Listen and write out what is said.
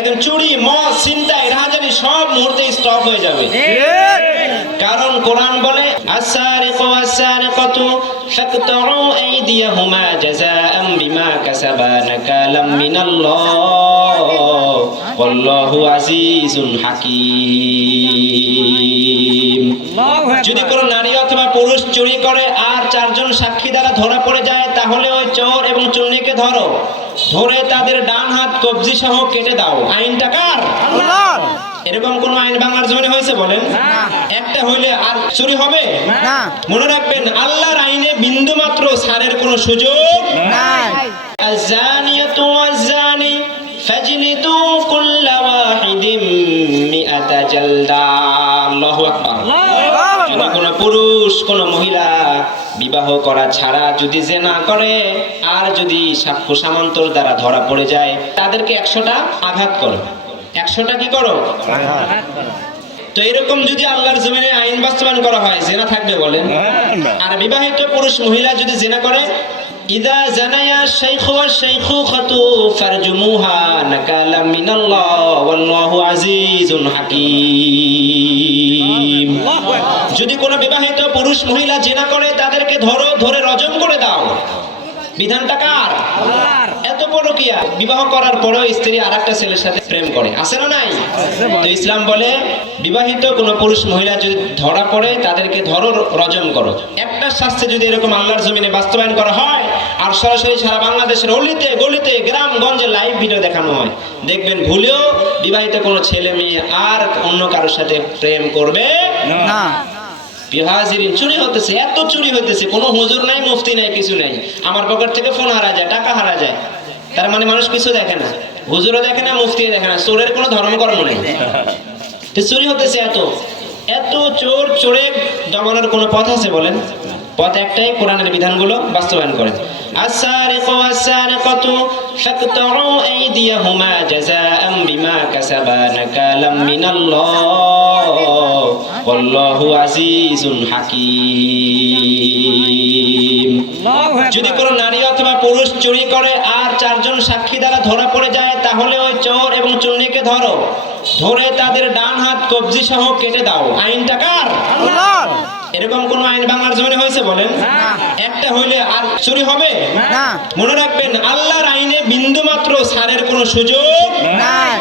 দেখেন চুরি, মদ, ছিনতাই, রাহাজানি সব মুহূর্তে স্টপ হয়ে যাবে। কারণ কোরআন বলে আস-সারিকু ওয়াস-সারিকাতু ফাকতাউ আইদিয়াহুমা জাযাআম বিমা কাসাবা নাকালাম মিনাল্লাহ ওয়াল্লাহু আজিজুন হাকীম। যদি কোনো নারী অথবা পুরুষ চুরি করে আর চারজন সাক্ষী দ্বারা ধরা পড়ে যায়, তাহলে ওই চোর এবং চুন্নিকে ধরো, ধরে তাদের ডান হাত কবজি সহ কেটে দাও। আইনটা কার? আল্লাহর। এরকম কোন আইন বাংলার জমিনে হয়েছে বলেন? একটা হইলে আর চুরি হবে না। মনে রাখবেন, আল্লাহর আইনে বিন্দু মাত্র ছাড়ের কোনো সুযোগ নাই। আয-যানিয়াতু ওয়াজ-যানি ফাজলিদু কুল্লা ওয়াহিদিম মিআতা জালদা। আল্লাহু আকবার। যদি কোনো পুরুষ কোনো মহিলা বিবাহ করা ছাড়া যদি জিনা করে আর যদি সাক্ষ্য সামন্তর দ্বারা ধরা পড়ে যায়, তাদেরকে 100টা আঘাত করো। 100টা কি করো? তো এরকম যদি আল্লাহর জমিনে আইন বাস্তবায়ন করা হয়, জিনা থাকবে বলেন? আর বিবাহিত পুরুষ মহিলা যদি জিনা করে, ইদা জানায়া শাইখু ওয়া শাইখুখাতু ফারজুমুহা নাকালাম মিনাল্লাহ ওয়াল্লাহু আজিজুন হাকীম। যদি কোনো বিবাহিত পুরুষ মহিলা জিনা করে, তাদেরকে ধরো, ধরে রজম করে দাও। বিধানটা কার? আল্লাহর। এত বড় কিয়া বিবাহ করার পরেও স্ত্রী আরেকটা ছেলের সাথে প্রেম করে, আছে না নাই? তো ইসলাম বলে বিবাহিত কোনো পুরুষ মহিলা যদি ধরা পড়ে, তাদেরকে ধরো, রজম করো। একটা শাস্তি যদি এরকম আল্লাহর জমিনে বাস্তবায়ন করা হয় আর সরাসরি সারা বাংলাদেশের অলিতে গলিতে গ্রাম গঞ্জে লাইভ ভিডিও দেখানো হয়, দেখবেন ভুলেও বিবাহিত কোনো ছেলে মেয়ে আর অন্য কারোর সাথে প্রেম করবে না। বিহাজিরিন, চুরি হতেছে, এত চুরি হইতেছে, কোনো হুজুর নাই, মুফতি নাই, কিছু নাই। আমার পকেট থেকে ফোন হারা যায়, টাকা হারা যায়, তার মানে মানুষ কিছু দেখে না, হুজুরও দেখে না, মুফতিও দেখে না, চোরের কোনো ধর্মকর্ম নেই। চুরি হতেছে এত এত, চোর চোরের দমানোর কোনো পথ আছে বলেন? পথ একটাই, কোরআনের বিধানগুলো বাস্তবায়ন করেন। আস-সারিকু ওয়াস-সারিকাতু ফাকতাউ আইদিয়াহুমা জাযাআম বিমা কাসাবা নাকালাম মিনাল্লাহ ওয়াল্লাহু আজিজুন হাকীম। যদি কোনো নারী অথবা পুরুষ চুরি করে আর চারজন সাক্ষী দ্বারা ধরা পড়ে যায়, তাহলে ওই চোর এবং চুন্নিকে ধরো, ধরে তাদের ডান হাত কবজি সহ কেটে দাও। আইনটা কার? আল্লাহর। এরকম কোন আইন বাংলার জমিনে হয়েছে বলেন? একটা হইলে আর চুরি হবে না। মনে রাখবেন, আল্লাহর আইনে বিন্দু মাত্র ছাড়ের কোনো সুযোগ নাই।